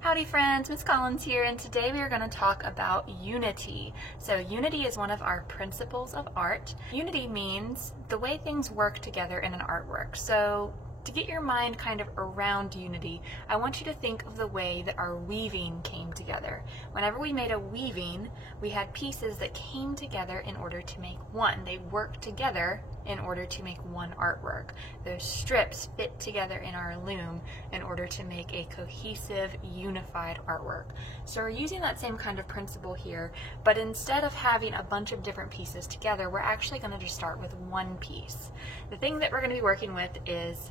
Howdy friends, Miss Collins here, and today we are going to talk about unity. So unity is one of our principles of art. Unity means the way things work together in an artwork. So to get your mind kind of around unity, I want you to think of the way that our weaving came together. Whenever we made a weaving, we had pieces that came together in order to make one. They worked together in order to make one artwork. Those strips fit together in our loom in order to make a cohesive, unified artwork. So we're using that same kind of principle here, but instead of having a bunch of different pieces together, we're actually going to just start with one piece. The thing that we're going to be working with is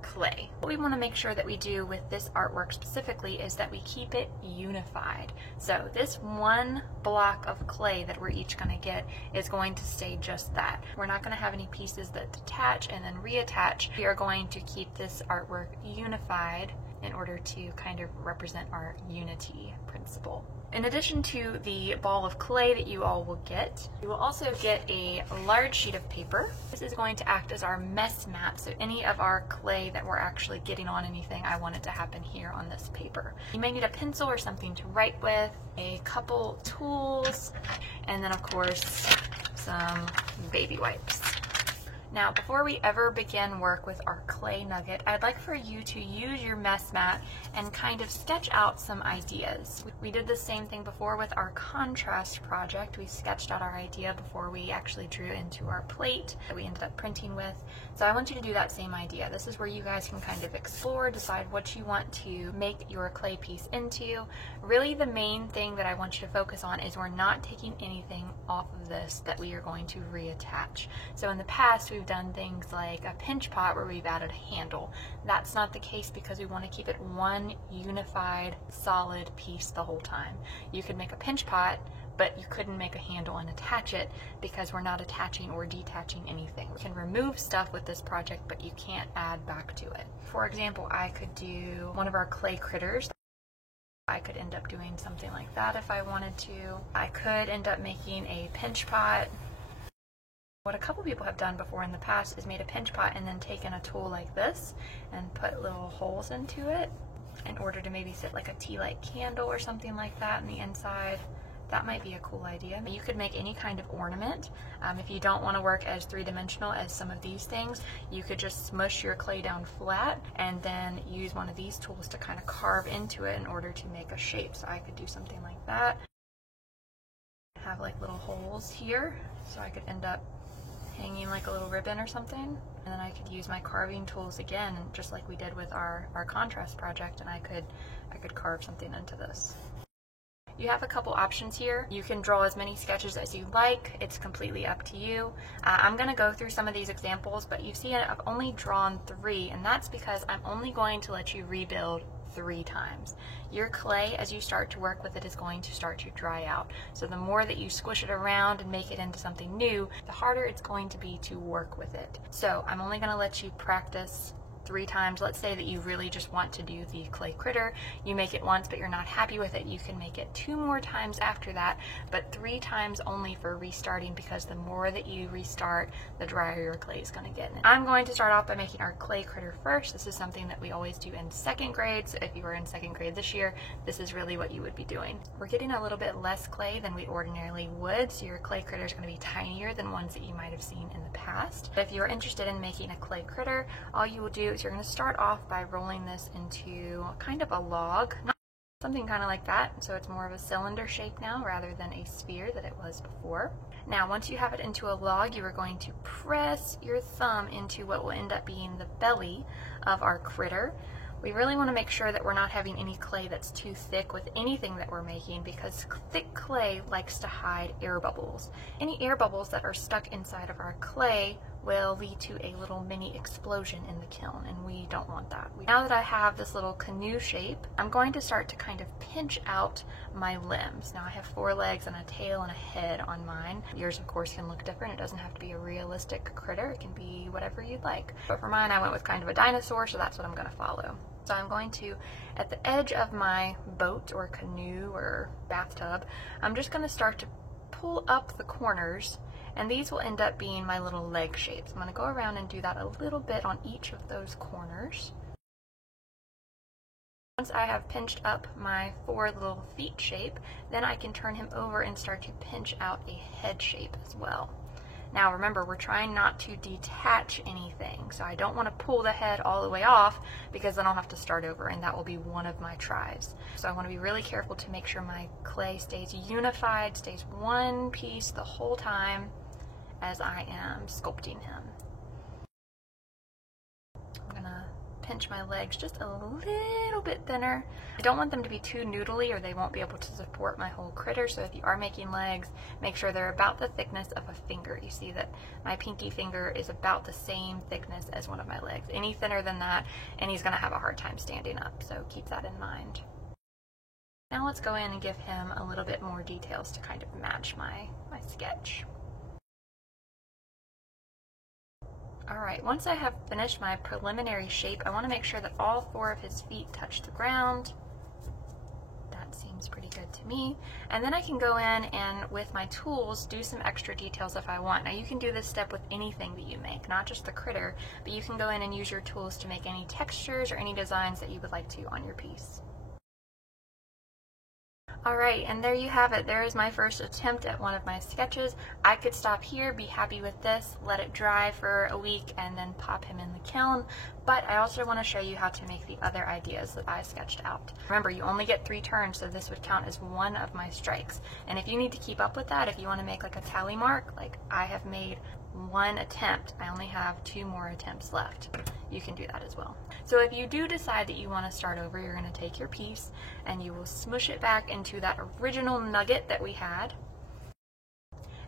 clay. What we want to make sure that we do with this artwork specifically is that we keep it unified. So this one block of clay that we're each going to get is going to stay just that. We're not going to have any pieces that detach and then reattach. We are going to keep this artwork unified in order to kind of represent our unity principle. In addition to the ball of clay that you all will get, you will also get a large sheet of paper. This is going to act as our mess mat, so any of our clay that we're actually getting on anything, I want it to happen here on this paper. You may need a pencil or something to write with, a couple tools, and then of course some baby wipes. Now, before we ever begin work with our clay nugget, I'd like for you to use your mess mat and kind of sketch out some ideas. We did the same thing before with our contrast project. We sketched out our idea before we actually drew into our plate that we ended up printing with. So I want you to do that same idea. This is where you guys can kind of explore, decide what you want to make your clay piece into. Really, the main thing that I want you to focus on is we're not taking anything off of this that we are going to reattach. So in the past, we've done things like a pinch pot where we've added a handle. That's not the case because we want to keep it one unified, solid piece the whole time. You could make a pinch pot, but you couldn't make a handle and attach it because we're not attaching or detaching anything. We can remove stuff with this project, but you can't add back to it. For example, I could do one of our clay critters. I could end up doing something like that if I wanted to. I could end up making a pinch pot. What a couple people have done before in the past is made a pinch pot and then taken a tool like this and put little holes into it in order to maybe sit like a tea light candle or something like that on the inside. That might be a cool idea. You could make any kind of ornament. If you don't want to work as three-dimensional as some of these things, you could just smush your clay down flat and then use one of these tools to kind of carve into it in order to make a shape. So I could do something like that. Have like little holes here, so I could end up hanging like a little ribbon or something, and then I could use my carving tools again, just like we did with our contrast project, and I could carve something into this. You have a couple options here. You can draw as many sketches as you like. It's completely up to you. I'm going to go through some of these examples, but you see I've only drawn 3, and that's because I'm only going to let you rebuild 3 times. Your clay, as you start to work with it, is going to start to dry out. So the more that you squish it around and make it into something new, the harder it's going to be to work with it. So I'm only going to let you practice 3 times. Let's say that you really just want to do the clay critter. You make it once, but you're not happy with it. You can make it 2 more times after that, but 3 times only for restarting, because the more that you restart, the drier your clay is going to get. I'm going to start off by making our clay critter first. This is something that we always do in 2nd grade, so if you were in 2nd grade this year, this is really what you would be doing. We're getting a little bit less clay than we ordinarily would, so your clay critter is going to be tinier than ones that you might have seen in the past. If you're interested in making a clay critter, all you will do is you're going to start off by rolling this into kind of a log, something kind of like that, so it's more of a cylinder shape now rather than a sphere that it was before. Now, once you have it into a log, you are going to press your thumb into what will end up being the belly of our critter. We really want to make sure that we're not having any clay that's too thick with anything that we're making, because thick clay likes to hide air bubbles. Any air bubbles that are stuck inside of our clay will lead to a little mini explosion in the kiln, and we don't want that. Now that I have this little canoe shape, I'm going to start to kind of pinch out my limbs. Now I have 4 legs and a tail and a head on mine. Yours, of course, can look different. It doesn't have to be a realistic critter. It can be whatever you'd like. But for mine, I went with kind of a dinosaur, so that's what I'm going to follow. So I'm going to, at the edge of my boat or canoe or bathtub, I'm just going to start to pull up the corners, and these will end up being my little leg shapes. I'm going to go around and do that a little bit on each of those corners. Once I have pinched up my 4 little feet shape, then I can turn him over and start to pinch out a head shape as well. Now remember, we're trying not to detach anything, so I don't want to pull the head all the way off because then I'll have to start over, and that will be one of my tries. So I want to be really careful to make sure my clay stays unified, stays one piece the whole time as I am sculpting him. I'm gonna pinch my legs just a little bit thinner. I don't want them to be too noodly or they won't be able to support my whole critter, so if you are making legs, make sure they're about the thickness of a finger. You see that my pinky finger is about the same thickness as one of my legs. Any thinner than that and he's gonna have a hard time standing up, so keep that in mind. Now let's go in and give him a little bit more details to kind of match my sketch. Alright, once I have finished my preliminary shape, I want to make sure that all 4 of his feet touch the ground. That seems pretty good to me. And then I can go in and with my tools do some extra details if I want. Now you can do this step with anything that you make, not just the critter, but you can go in and use your tools to make any textures or any designs that you would like to on your piece. Alright, and there you have it. There is my first attempt at one of my sketches. I could stop here, be happy with this, let it dry for a week, and then pop him in the kiln. But I also want to show you how to make the other ideas that I sketched out. Remember, you only get 3 turns, so this would count as one of my strikes. And if you need to keep up with that, if you want to make like a tally mark, like I have made 1 attempt, I only have 2 more attempts left. You can do that as well. So if you do decide that you want to start over, you're going to take your piece and you will smush it back into that original nugget that we had.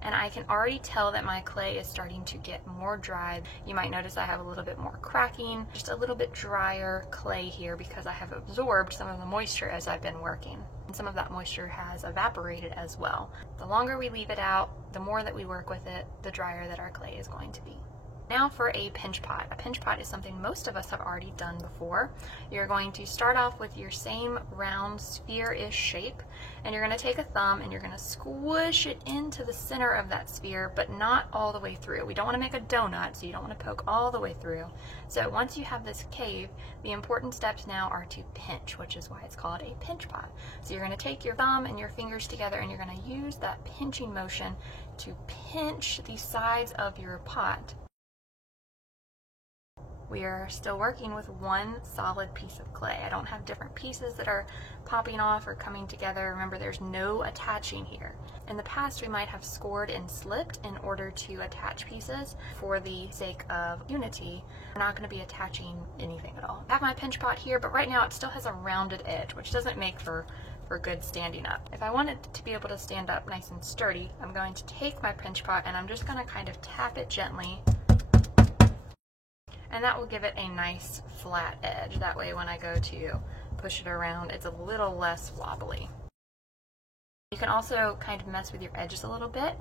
And I can already tell that my clay is starting to get more dry. You might notice I have a little bit more cracking, just a little bit drier clay here because I have absorbed some of the moisture as I've been working. And some of that moisture has evaporated as well. The longer we leave it out, the more that we work with it, the drier that our clay is going to be. Now for a pinch pot. A pinch pot is something most of us have already done before. You're going to start off with your same round sphere-ish shape, and you're going to take a thumb and you're going to squish it into the center of that sphere, but not all the way through. We don't want to make a donut, so you don't want to poke all the way through. So once you have this cave, the important steps now are to pinch, which is why it's called a pinch pot. So you're going to take your thumb and your fingers together and you're going to use that pinching motion to pinch the sides of your pot. We are still working with 1 solid piece of clay. I don't have different pieces that are popping off or coming together. Remember, there's no attaching here. In the past, we might have scored and slipped in order to attach pieces. For the sake of unity, we're not going to be attaching anything at all. I have my pinch pot here, but right now it still has a rounded edge, which doesn't make for good standing up. If I want it to be able to stand up nice and sturdy, I'm going to take my pinch pot and I'm just going to kind of tap it gently, and that will give it a nice flat edge. That way when I go to push it around, it's a little less wobbly. You can also kind of mess with your edges a little bit.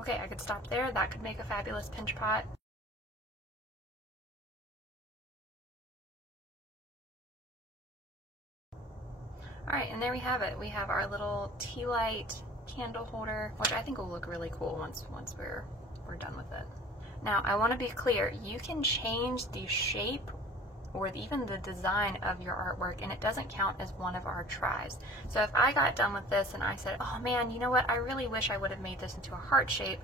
Okay, I could stop there. That could make a fabulous pinch pot. Alright, and there we have it. We have our little tea light candle holder, which I think will look really cool once we're done with it. Now, I want to be clear, you can change the shape or even the design of your artwork and it doesn't count as one of our tries. So if I got done with this and I said, oh man, you know what, I really wish I would have made this into a heart shape,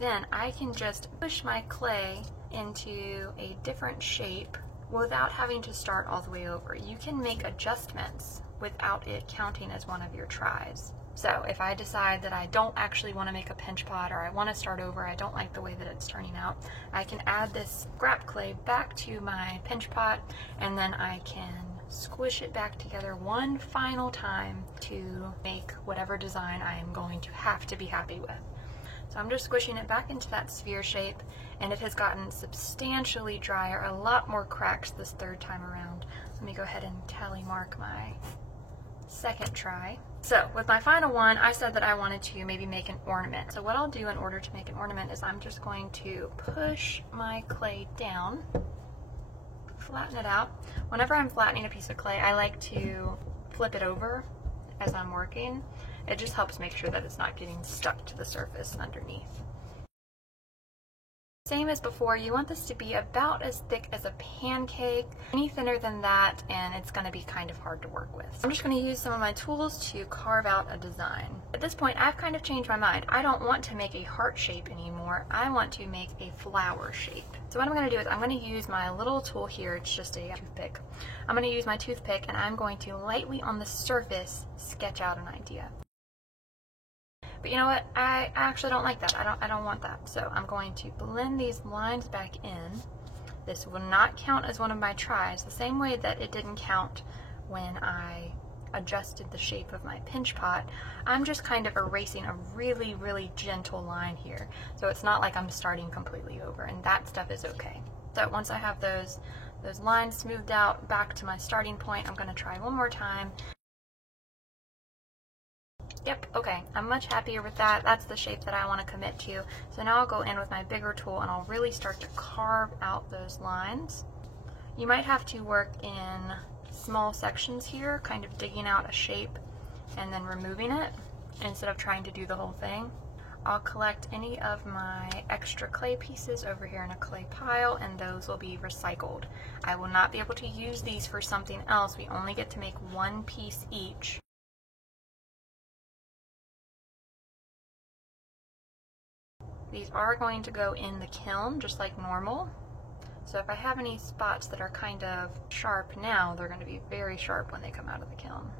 then I can just push my clay into a different shape without having to start all the way over. You can make adjustments without it counting as one of your tries. So if I decide that I don't actually want to make a pinch pot or I want to start over, I don't like the way that it's turning out, I can add this scrap clay back to my pinch pot and then I can squish it back together one final time to make whatever design I am going to have to be happy with. So I'm just squishing it back into that sphere shape and it has gotten substantially drier, a lot more cracks this 3rd time around. Let me go ahead and tally mark my 2nd try. So with my final one, I said that I wanted to maybe make an ornament. So what I'll do in order to make an ornament is I'm just going to push my clay down, flatten it out. Whenever I'm flattening a piece of clay, I like to flip it over as I'm working. It just helps make sure that it's not getting stuck to the surface underneath. Same as before, you want this to be about as thick as a pancake. Any thinner than that and it's going to be kind of hard to work with. I'm just going to use some of my tools to carve out a design. At this point, I've kind of changed my mind. I don't want to make a heart shape anymore. I want to make a flower shape. So what I'm going to do is I'm going to use my little tool here. It's just a toothpick. I'm going to use my toothpick and I'm going to lightly on the surface sketch out an idea. But you know what? I actually don't like that. I don't want that. So I'm going to blend these lines back in. This will not count as one of my tries, the same way that it didn't count when I adjusted the shape of my pinch pot. I'm just kind of erasing a really, really gentle line here. So it's not like I'm starting completely over, and that stuff is okay. So once I have those lines smoothed out back to my starting point, I'm going to try one more time. Yep, okay, I'm much happier with that. That's the shape that I want to commit to. So now I'll go in with my bigger tool and I'll really start to carve out those lines. You might have to work in small sections here, kind of digging out a shape and then removing it instead of trying to do the whole thing. I'll collect any of my extra clay pieces over here in a clay pile and those will be recycled. I will not be able to use these for something else. We only get to make one piece each. These are going to go in the kiln just like normal. So if I have any spots that are kind of sharp now, they're going to be very sharp when they come out of the kiln.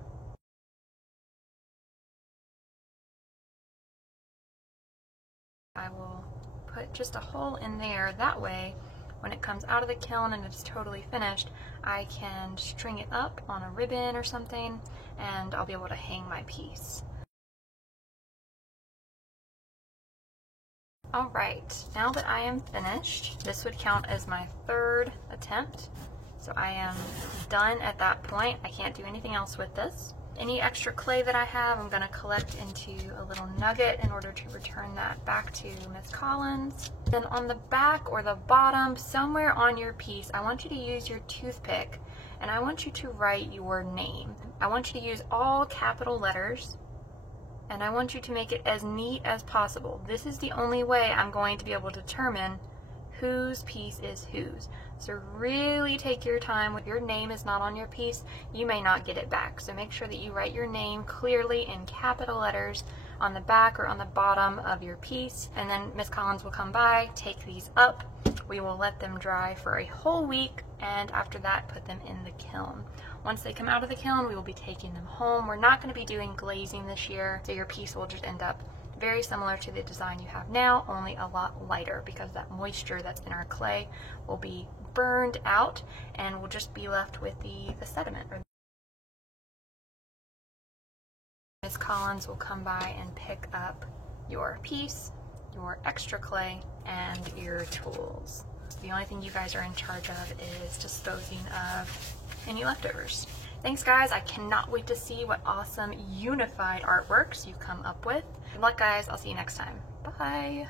I will put just a hole in there, that way when it comes out of the kiln and it's totally finished, I can string it up on a ribbon or something and I'll be able to hang my piece. Alright, now that I am finished, this would count as my third attempt. So I am done at that point. I can't do anything else with this. Any extra clay that I have, I'm going to collect into a little nugget in order to return that back to Miss Collins. Then on the back or the bottom, somewhere on your piece, I want you to use your toothpick and I want you to write your name. I want you to use all capital letters. And I want you to make it as neat as possible. This is the only way I'm going to be able to determine whose piece is whose. So really take your time. If your name is not on your piece, you may not get it back. So make sure that you write your name clearly in capital letters on the back or on the bottom of your piece. And then Miss Collins will come by, take these up. We will let them dry for a whole week, and after that put them in the kiln. Once they come out of the kiln, we will be taking them home. We're not going to be doing glazing this year, so your piece will just end up very similar to the design you have now, only a lot lighter because that moisture that's in our clay will be burned out and we'll just be left with the sediment. Miss Collins will come by and pick up your piece, your extra clay, and your tools. The only thing you guys are in charge of is disposing of any leftovers. Thanks guys, I cannot wait to see what awesome unified artworks you come up with. Good luck guys, I'll see you next time. Bye!